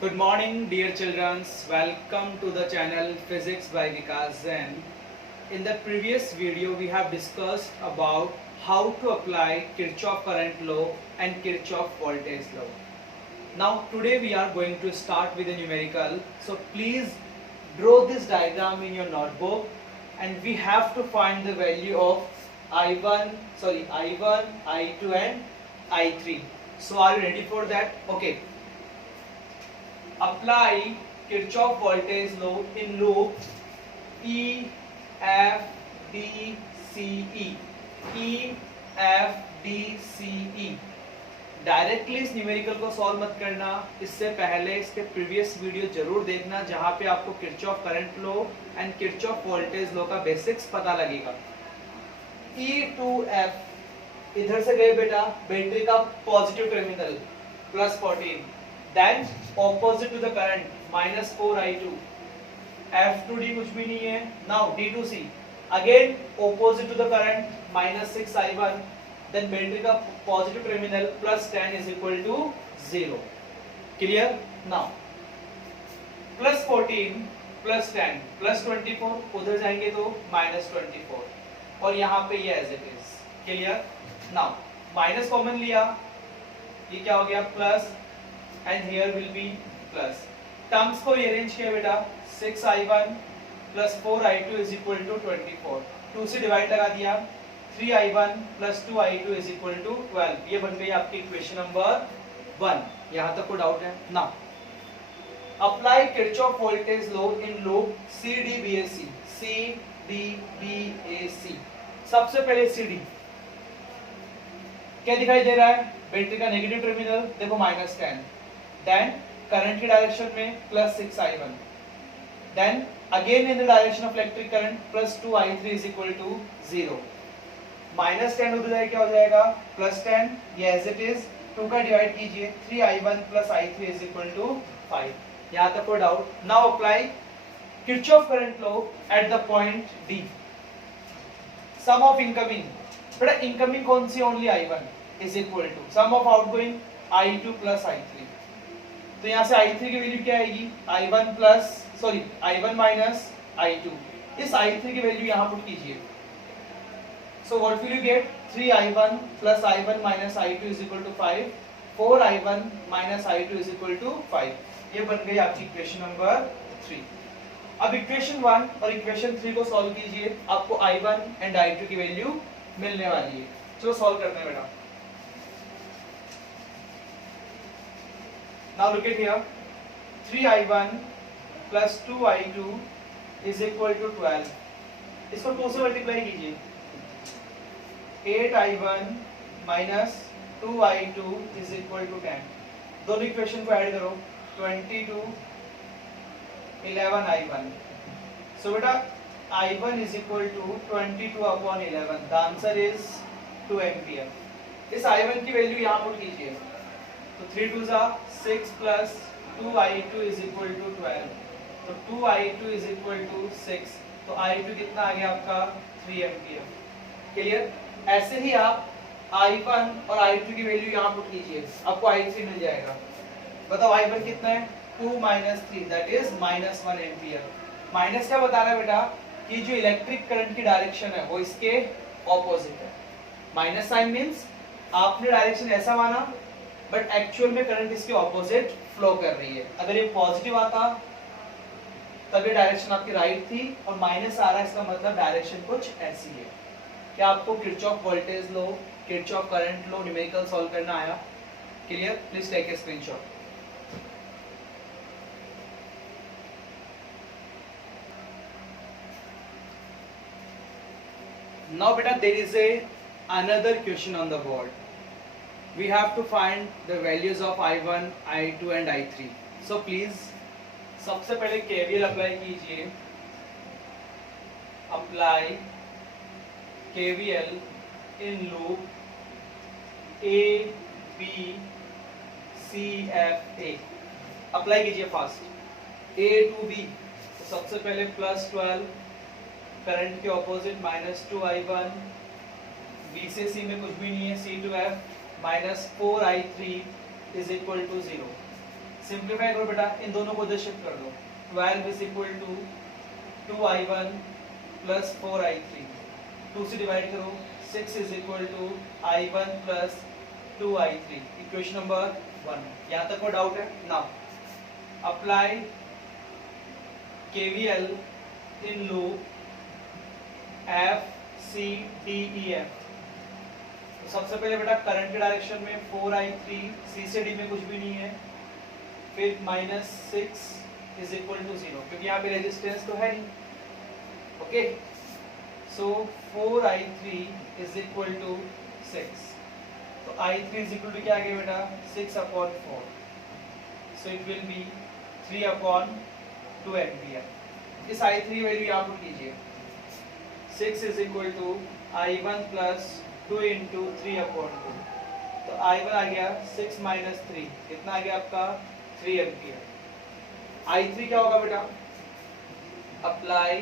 Good morning, dear children. Welcome to the channel Physics by Vikas Zen. In the previous video, we have discussed about how to apply Kirchhoff current law and Kirchhoff voltage law. Now, today we are going to start with a numerical. So, please draw this diagram in your notebook, and we have to find the value of I1, I2, and I3. So, are you ready for that? Okay. Apply Kirchhoff voltage law in loop E, F, D, C, E. E, F, D, C, E. Directly इस numerical को solve मत करना, इससे पहले इसके previous video जरूर देखना जहां पे आपको Kirchhoff current law and Kirchhoff voltage law का बेसिक्स पता लगेगा। E to F, इधर से गए बेटा बैटरी का positive terminal +14, then opposite to the current -4I2, F to D कुछ भी नहीं है। Now D to C, again opposite to the current -6I1, then battery का positive terminal +10 is equal to 0. Clear? Now +14 +10 +24, उधर जाएंगे तो -24, और यहाँ पे ये as it is. Clear? Now minus common लिया, ये क्या हो गया plus, and here will be plus. Terms को रीअरेंज किया बेटा, 6I1 + 4I2 is equal to 24, 2 से डिवाइड लगा दिया, 3I1 + 2I2 is equal to 12। ये बन गई आपकी इक्वेशन नंबर 1। यहां तक कोई डाउट है? Now apply Kirchhoff voltage law in loop CDBAC। CDBAC, सबसे पहले CD क्या दिखाई दे रहा है? बैटरी का नेगेटिव टर्मिनल देखो -10, देन करंट की डायरेक्शन में +6I1, then again in the direction of electric current +2I3 is equal to 0। -10 उधर जाए क्या हो जाएगा +10, ये एज इट इज, 2 का डिवाइड कीजिए, 3I1 + I3 is equal to 5। यहां तक कोई doubt? Now apply Kirchhoff current law at the point D। Sum of incoming, बेटा इनकमिंग कौन सी? Only I1 is equal to sum of outgoing I2 + I3। तो यहां से I3 की वैल्यू क्या आएगी? I1 minus I2। इस I3 की वैल्यू यहां पुट कीजिए। So what will you get? 3I1 + I1 minus I2 is equal to 5, 4I1 minus I2 is equal to 5। ये बन गई आपकी इक्वेशन नंबर 3। अब इक्वेशन 1 और इक्वेशन 3 को सॉल्व कीजिए, आपको I1 एंड I2 की वैल्यू मिलने वाली है। चलो सॉल्व करते हैं बेटा। Now look at here, 3I1 + 2I2 is equal to 12। इसको 2 से मल्टीप्लाई कीजिए, 8I1 minus 2I2 is equal to 10। दोनों इक्वेशन को ऐड करो, 22 11I1। सो बेटा I1 is equal to 22/11। The answer is 2 ampere. इस I1 की वैल्यू यहाँ पुट कीजिए, तो 3 2 6 plus 2I2 is equal to 12, तो 2I2 is equal to 6, तो I2 कितना आ गया आपका 3 एम्पियर। क्लियर? ऐसे ही आप I1 और I2 की वैल्यू यहाँ पुट कीजिए, आपको I3 मिल जाएगा। बताओ I1 कितना है? 2 - 3 दैट इज -1 एम्पियर। माइनस क्या बता रहा है बेटा? कि जो इलेक्ट्रिक करंट की डायरेक्शन है वो इसके ऑपोजिट है। माइनस साइन मींस आपने डायरेक्शन ऐसा माना, बट एक्चुअल में करंट इसके ऑपोजिट फ्लो कर रही है। अगर ये पॉजिटिव आता तब ये डायरेक्शन आपकी राइट थी, और माइनस आ रहा है, इसका मतलब डायरेक्शन कुछ ऐसी है। क्या आपको Kirchhoff voltage law, Kirchhoff current law numerical solve करना आया? Clear? Please take a screenshot. Now beta, there is another question on the board. We have to find the values of I1, I2 and I3. So please, सबसे पहले KVL apply कीजिए। Apply KVL in loop A, B, C, F, A। Apply कीजिए fast. A to B, तो सबसे पहले +12, current के opposite -2I1, B से C में कुछ भी नहीं है, C to F -4I3 is equal to 0। Simplify करो बेटा, इन दोनों को उधर शिफ्ट कर दो। 12 is equal to 2i1 plus 4i3, 2 से डिवाइड करो, 6 is equal to i1 plus 2i3, equation number 1। यहाँ तक कोई डाउट है? Now apply KVL in loop F C D E F। तो सबसे पहले बेटा करंट के डायरेक्शन में 4i3, C से D में कुछ भी नहीं है, फिर -6 इज इक्वल टू 0, क्योंकि यहाँ पे रेजिस्टेंस तो है नहीं। Okay, so 4i3 is equal to 6, तो i3 इज इक्वल टू क्या आ गया बेटा? 6/4, so it will be 3/2 ampere. इस i3 वैल्यू यहाँ पुट कीजिए, 6 is equal to i1 plus 2 into 3/2, तो i1 आ गया 6 माइनस 3, कितना आ गया आपका? 3 एम्पियर। i3 क्या होगा बेटा? Apply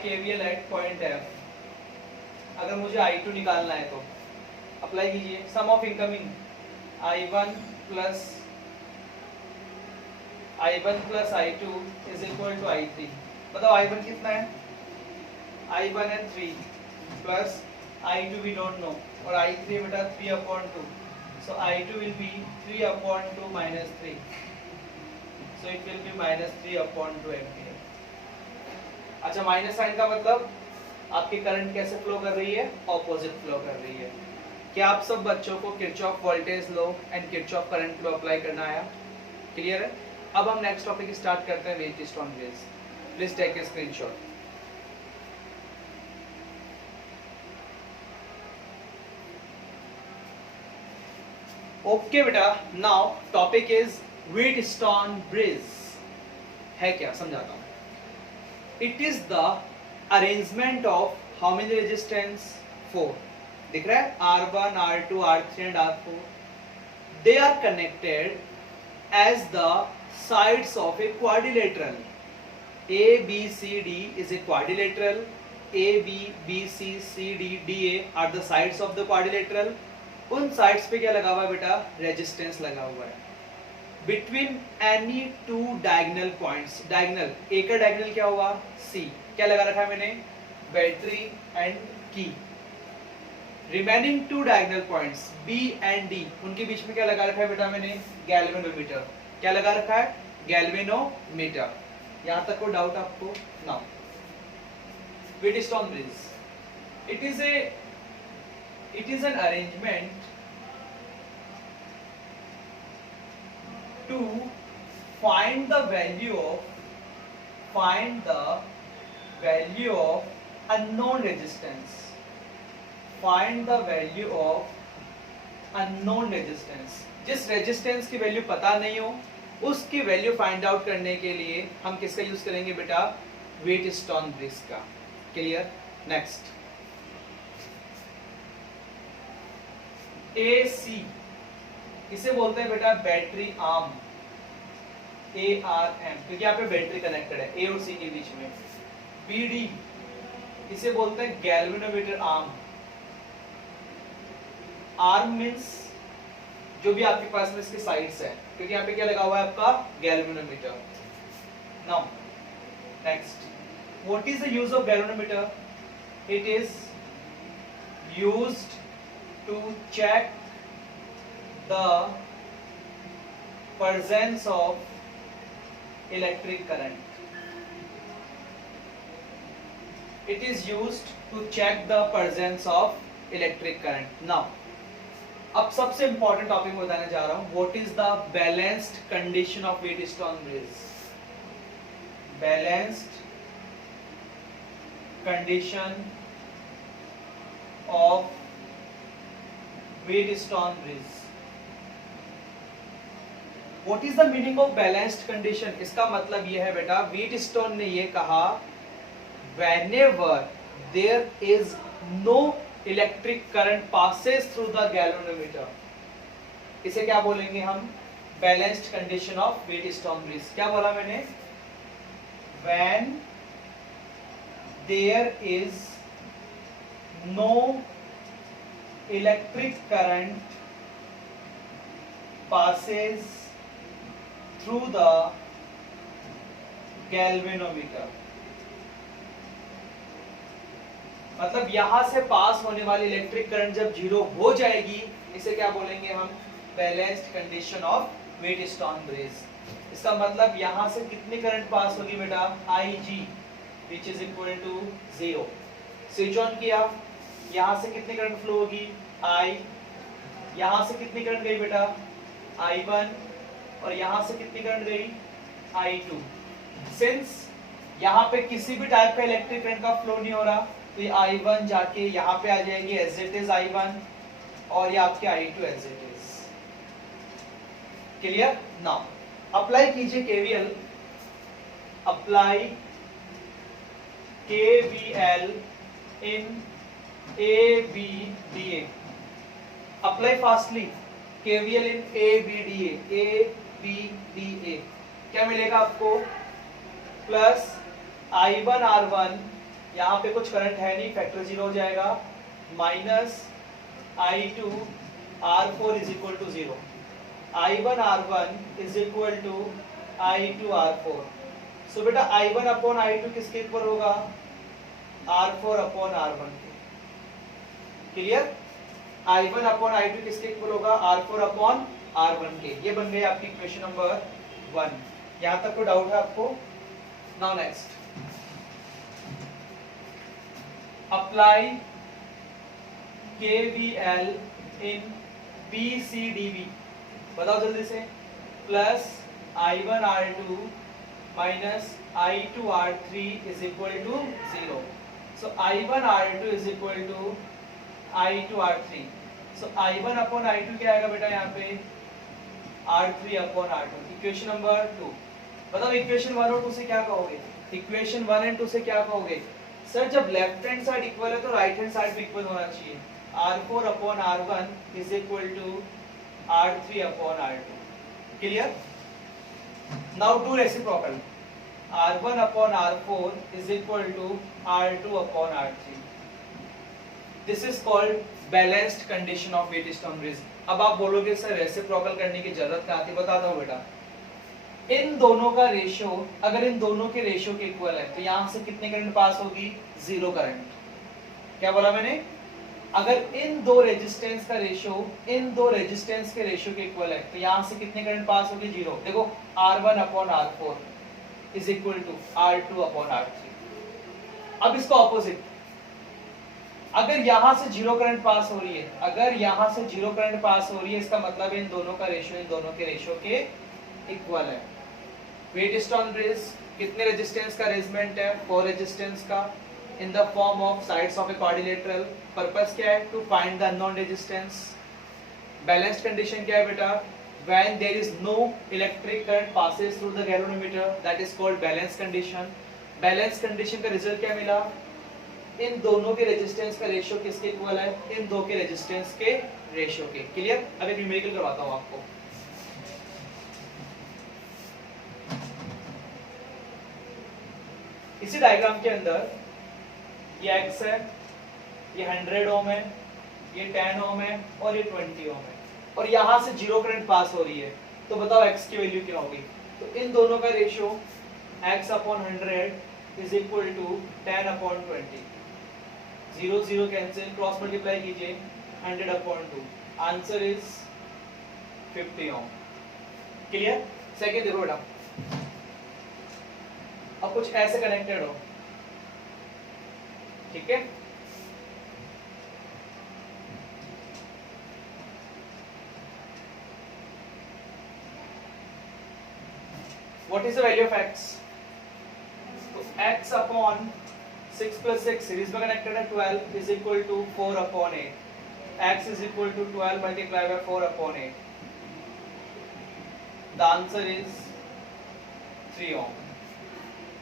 KVL at point F। अगर मुझे i2 निकालना है तो अप्लाई कीजिए, sum of incoming i1 plus i2 is equal to i3। बताओ i1 कितना है? i1 है 3 plus i2 we don't know, और i3 बेटा 3/2, so i2 will be 3/2 minus 3, so it will be -3/2 ampere. अच्छा, माइनस साइन का मतलब आपकी करंट कैसे फ्लो कर रही है? ऑपोजिट फ्लो कर रही है। क्या आप सब बच्चों को Kirchhoff voltage law and Kirchhoff current law apply करना आया? क्लियर है? अब हम नेक्स्ट टॉपिक स्टार्ट करते हैं, Wheatstone bridge. Please take a screenshot. Okay बेटा, now topic is Wheatstone bridge. है क्या? समझाता हूं। It is the arrangement of how many resistance? 4। दिख रहा है? R1, R2, R3 and R4। They are connected as the sides of a quadrilateral. A, B, C, D is a quadrilateral. A, B, B, C, C, D, D, A are the sides of the quadrilateral. उन sides पे क्या लगा हुआ है बेटा? Resistance लगा हुआ है। Between any two diagonal points, diagonal, A का diagonal क्या हुआ? C। क्या लगा रखा है मैंने? बैटरी एंड की। Remaining two diagonal points B and D, उनके बीच में क्या लगा रखा है बेटा मैंने? गैल्वेनोमीटर। क्या लगा रखा है? गैल्वेनोमीटर। यहां तक कोई डाउट आपको? Now Wheatstone bridge, it is an arrangement to find the value of unknown resistance. Find the value of unknown resistance. जिस रेजिस्टेंस की वैल्यू पता नहीं हो, उसकी वैल्यू फाइंड आउट करने के लिए हम किसका यूज करेंगे बेटा? व्हीटस्टोन ब्रिज का। क्लियर? नेक्स्ट, AC, इसे बोलते हैं बेटा बैटरी आर्म, ARM, क्योंकि यहाँ पे बैटरी कनेक्टेड है A और C के बीच में। BD, इसे बोलते हैं गैल्वेनोमीटर आर्म। आर्म मीन्स जो भी आपके पास में इसके साइड्स है, क्योंकि यहाँ पे क्या लगा हुआ है आपका? Galvanometer. Now next, what is the use of galvanometer? It is used to check the presence of electric current. It is used to check the presence of electric current. Now, अब सबसे इंपॉर्टेंट टॉपिक बताने जा रहा हूं, what is the balanced condition of Wheatstone bridge. Balanced condition of Wheatstone bridge. What is the meaning of balanced condition? इसका मतलब यह है बेटा, व्हीटस्टोन ने यह कहा, whenever there is no electric current passes through the galvanometer, इसे क्या बोलेंगे हम? Balanced condition of Wheatstone bridge. क्या बोला मैंने? when there is no electric current passes through the galvanometer. मतलब यहां से पास होने वाली इलेक्ट्रिक करंट जब जीरो हो जाएगी, इसे क्या बोलेंगे हम? Balanced condition of Wheatstone bridge. इसका मतलब यहां से कितनी करंट पास होगी बेटा? Ig which is equal to 0. Switch on किया, यहां से कितनी करंट फ्लो होगी? I. यहां से कितनी करंट गई बेटा? I1. और यहां से कितनी करंट गई? I2. सिंस यहां पे किसी भी टाइप का इलेक्ट्रिक करंट का फ्लो नहीं हो रहा, तो ये I1 जाके यहां पे आ जाएगी एज इट इज I1, और ये आपके I2 as it is. Clear? Now apply कीजिए KVL. Apply KVL in ABDA. Apply fastly KVL in ABDA. क्या मिलेगा आपको? प्लस I1 R1, यहाँ पे कुछ करंट है नहीं, फैक्टर 0 हो जाएगा, minus I2 R4 is equal to 0. I1 R1 is equal to I2 R4. So बेटा I1 अपॉन I2 किसके इक्वल होगा? R4 अपॉन R1 के. क्लियर? I1 अपॉन I2 किसके इक्वल होगा? R4 अपॉन R1 के. ये बन गई आपकी इक्वेशन नंबर 1. यहां तक कोई डाउट है आपको? Now next, apply KVL in BCDB. बताओ जल्दी से. Plus I1 R2 minus I2 R3 is equal to 0. So I1 R2 is equal to I2 R3. So I1 upon I2 क्या आएगा बेटा यहाँ पे? R3 upon R2. Equation number 2. बताओ equation 1 और 2 से क्या कहोगे? इक्वेशन 1 एंड 2 से क्या कहोगे? सर जब लेफ्ट हैंड साइड इक्वल है तो राइट हैंड साइड भी इक्वल होना चाहिए. R4 upon R1 is equal to R3 upon R2. Clear? Now do reciprocal. R1 upon R4 is equal to R2 upon R3. This is called balanced condition of Wheatstone bridge. अब आप बोलोगे sir reciprocal करने की जरूरत क्या थी? बताता हूं बेटा. इन दोनों का रेशियो, अगर इन दोनों के रेशियो के इक्वल है तो यहां से कितनी करंट पास होगी? 0 करंट. क्या बोला मैंने? अगर इन दो रेजिस्टेंस का रेशियो इन दो रेजिस्टेंस के रेशियो के इक्वल है तो यहां से कितनी करंट पास होगी? 0. देखो R1 upon R4 is equal to R2 upon R3. अब इसका ऑपोजिट, अगर यहां से 0 करंट पास हो रही है, अगर यहां से 0 करंट पास हो रही है, इसका मतलब इन दोनों का रेशियो इन दोनों के रेशियो के इक्वल है. व्हीटस्टोन ब्रिज कितने रेजिस्टेंस का अरेंजमेंट है? 4 रेजिस्टेंस का, in the form of sides of a quadrilateral. Purpose क्या है? To find the unknown resistance. Balanced condition क्या है बेटा? When there is no electric current passes through the galvanometer, that is called balance condition. Balance condition का result क्या मिला? इन दोनों के रेजिस्टेंस का रेशियो किसके इक्वल है? इन दो के रेजिस्टेंस के रेशियो के. क्लियर? अब एक न्यूमेरिकल करवाता हूं आपको. इसी डायग्राम के अंदर ये X है, ये 100 ओम है, ये 10 ओम है और ये 20 ओम है, और यहां से 0 करंट पास हो रही है. तो बताओ X की वैल्यू क्या होगी? तो इन दोनों का ratio X upon 100 is equal to 10 upon 20. 0 0 cancel, cross multiply कीजिए, 100 upon 2. Answer is 50 ohm. Clear? Second देखो बेटा, अब कुछ ऐसे कनेक्टेड हो, ठीक है? What is the value of x? तो x अपॉन 6 प्लस 6 सीरीज में कनेक्टेड है, 12 is equal to 4 upon 8. x is equal to 12 multiply by 4 upon 8. The answer is 3 ohm.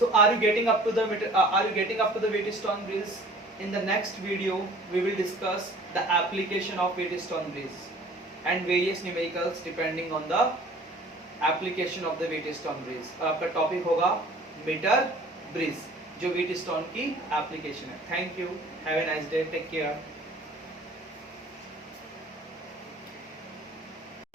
So are you getting up to the Wheatstone bridge? In the next video we will discuss the application of Wheatstone bridge and various numericals depending on the application of the Wheatstone bridge. आपका topic होगा meter bridge, जो Wheatstone की application है. Thank you, have a nice day, take care.